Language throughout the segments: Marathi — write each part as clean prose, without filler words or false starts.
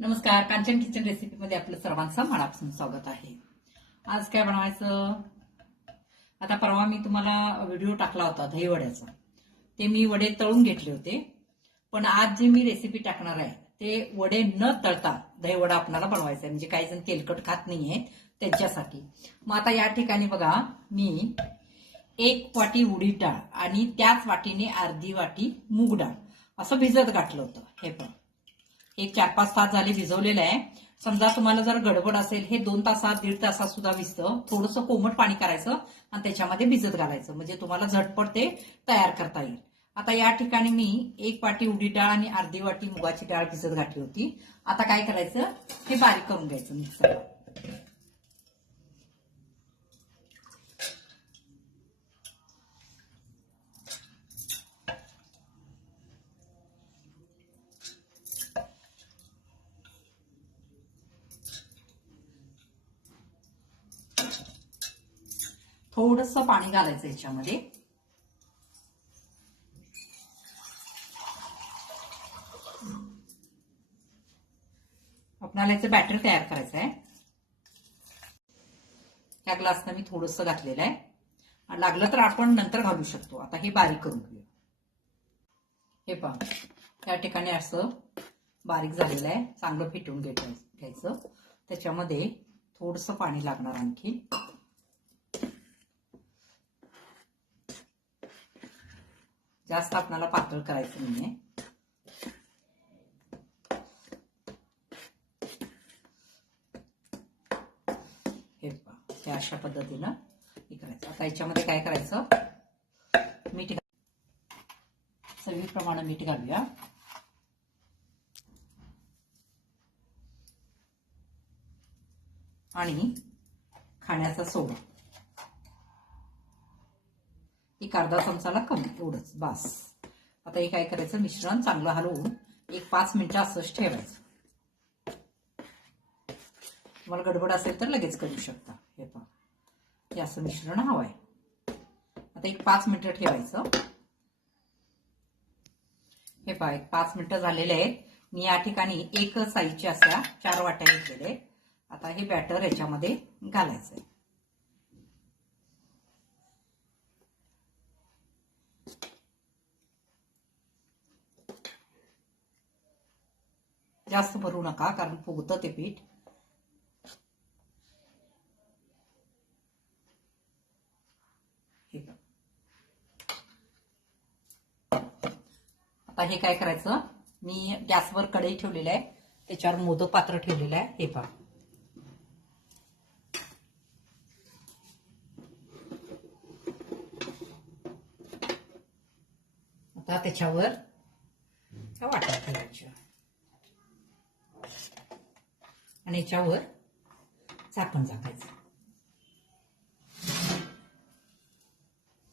नमस्कार, कांचन किचन रेसिपी मध्ये आपलं सर्वांचं मनापासून स्वागत आहे. आज काय बनवायचं? आता परवा मी तुम्हाला व्हिडिओ टाकला होता दही वड्याचा. ते मी वडे तळून घेतले होते. पण आज जे मी रेसिपी टाकणार आहे ते वडे न तळता दही वडा आपल्याला बनवायचा आहे. म्हणजे काही जण तेलकट खात नाहीये त्यांच्यासाठी. मग आता या ठिकाणी बघा, मी 1 वाटी उडीद डाळ आणि त्याच वाटीने अर्धी वाटी मूग डाळ असं भिजत घातलं होतं. हे पण एक 4-5 तास झाले भिजवलेलं आहे. समजा तुम्हाला जर गडबड असेल, हे 2 तासात 1.5 तासात सुद्धा भिजतं. थोडंसं कोमट पाणी करायचं आणि त्याच्यामध्ये भिजत घालायचं, म्हणजे तुम्हाला झटपट ते तयार करता येईल. आता या ठिकाणी मी 1 वाटी उडीद डाळ आणि अर्धी वाटी मुगाची डाळ भिजत घातली होती. आता काय करायचं, हे बारीक करून घ्यायचं मिक्सरला. थोडंसं पाणी घालायचं याच्यामध्ये. आपल्याला याचं बॅटर तयार करायचं आहे. या ग्लासनं मी थोडंसं घातलेलं आहे. लागलं तर आपण नंतर घालू शकतो. आता हे बारीक करून घेऊया. हे पहा, या ठिकाणी असं बारीक झालेलं आहे. चांगलं फेटून घ्यायचं. त्याच्यामध्ये थोडंसं पाणी लागणार आणखी. जास्त आपल्याला पातळ करायचं नाहीये. हे अशा पद्धतीनं हे करायचं. आता याच्यामध्ये काय करायचं, मीठ, चवीप्रमाणे मीठ घालूया. आणि खाण्याचा सोडा एक अर्धा चमचाला कमी, एवढंच बास. आता हे काय करायचं, मिश्रण चांगलं हलवून 5 मिनिटं असंच ठेवायचं. तुम्हाला गडबड असेल तर लगेच करू शकता. हे पहा, हे असं मिश्रण हवंय. आता 5 मिनिटं ठेवायचं. हे पहा, 5 मिनिटं झालेले आहेत. मी या ठिकाणी एक साईजच्या अशा 4 वाट्या घेतलेल्या आहेत. आता हे बॅटर याच्यामध्ये घालायचंय. जास्त भरू नका, कारण फुगतं ते पीठ. आता हे काय करायचं, मी गॅसवर कढई ठेवलेली आहे, त्याच्यावर मोदक पात्र ठेवलेलं आहे. हे पहा, आता त्याच्यावर वाटा ठेवायच्या आणि याच्यावर झाकण झाकायचं,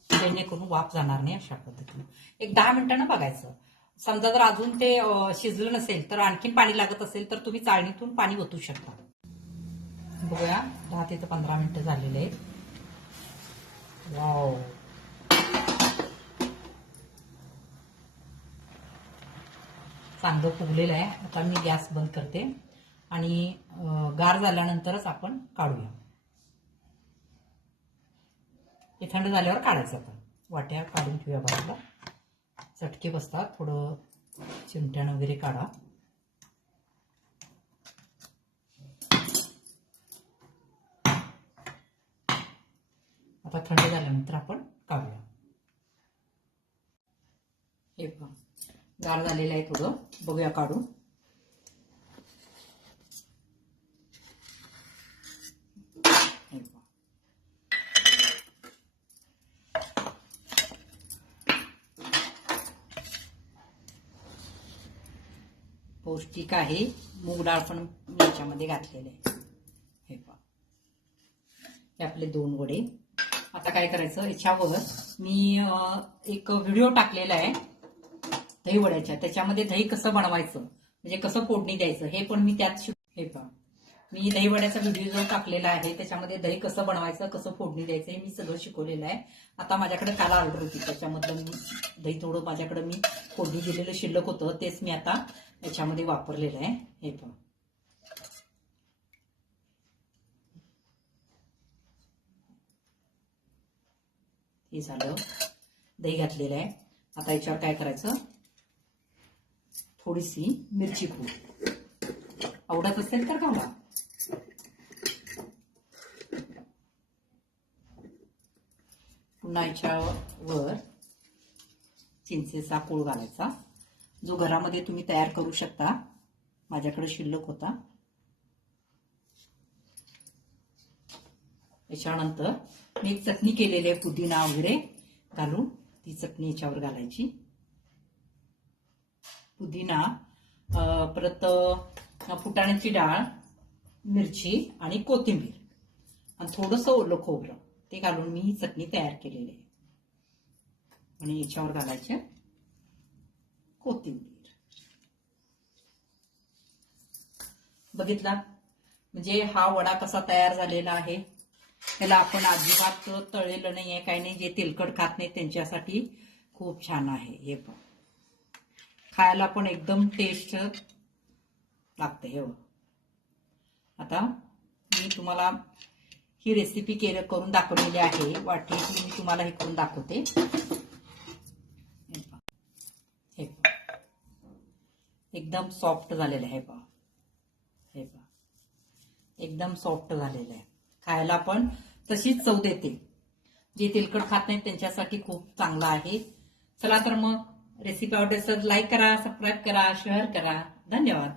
जेणेकरून वाफ जाणार नाही. अशा पद्धतीने 10 मिनिटांना बघायचं. समजा जर अजून ते शिजलं नसेल तर, आणखीन पाणी लागत असेल तर तुम्ही चाळणीतून पाणी ओतू शकता. बघूया, 10 ते 15 मिनिटं झालेले आहेत. वाव, चांगलं फुगलेलं आहे. आता मी गॅस बंद करते आणि गार झाल्यानंतरच आपण काढूया. हे थंड झाल्यावर काढायचं. आपण वाट्या काढून ठेवूया बाजूला. चटके बसतात, थोडं चिमट्यानं वगैरे काढा. आता थंड झाल्यानंतर आपण काढूया. हे पहा, गार झालेलं आहे थोडं. बघूया काढून. पौष्टिक आहे. मूग डाळ पण याच्यामध्ये घातलेले आहे. हे पहा, हे आपले 2 वडे. आता काय करायचं, याच्यावर मी एक व्हिडिओ टाकलेला आहे दही वड्याच्या. त्याच्यामध्ये दही कसं बनवायचं, म्हणजे कसं फोडणी द्यायचं, हे पण मी त्यात हे पहा, मी दही वड्याचा व्हिडिओ जो टाकलेला आहे त्याच्यामध्ये दही कसं बनवायचं, कसं फोडणी द्यायचं, हे मी सगळं शिकवलेलं आहे. आता माझ्याकडे काल ऑर्डर होती, त्याच्यामधलं मी दही थोडं माझ्याकडे मी फोडणी दिलेलं शिल्लक होतं, तेच मी आता याच्यामध्ये वापरलेलं आहे. हे पहा, हे झालं, दही घातलेलं आहे. आता याच्यावर काय करायचं, थोडीशी मिरची पूड, आवडत असेल तर घाला. पुन्हा याच्यावर चिंचेचा कोळ घालायचा, जो घरामध्ये तुम्ही तयार करू शकता. माझ्याकडे शिल्लक होता. याच्यानंतर मी एक चटणी केलेली आहे, पुदिना वगैरे घालून, ती चटणी याच्यावर घालायची. पुदिना, परत फुटाण्याची डाळ, मिरची आणि कोथिंबीर आणि थोडंसं ओलं खोबरं, ते घालून मी ही चटणी तयार केलेली आहे. आणि याच्यावर घालायचे कोथिंबीर. बघितला म्हणजे हा वडा कसा तयार झालेला आहे. त्याला आपण अजिबात तळलेलं नाहीये, काही नाही. जे तेलकट खात नाही त्यांच्यासाठी खूप छान आहे हे. पण खायला पण एकदम टेस्ट लागते हे. आता मी तुम्हाला ही रेसिपी करून दाखवलेली आहे. वाटीतून मी तुम्हाला हे करून दाखवते. हे एकदम सॉफ्ट झालेलं आहे पहा. हे पहा, एकदम सॉफ्ट झालेलं आहे. खायला पण तशीच चव देते. जे तेलकट खात नाहीत त्यांच्यासाठी खूप चांगला आहे. चला तर मग रेसिपी आवडेल तर लाईक करा, सबस्क्राईब करा, शेअर करा. धन्यवाद.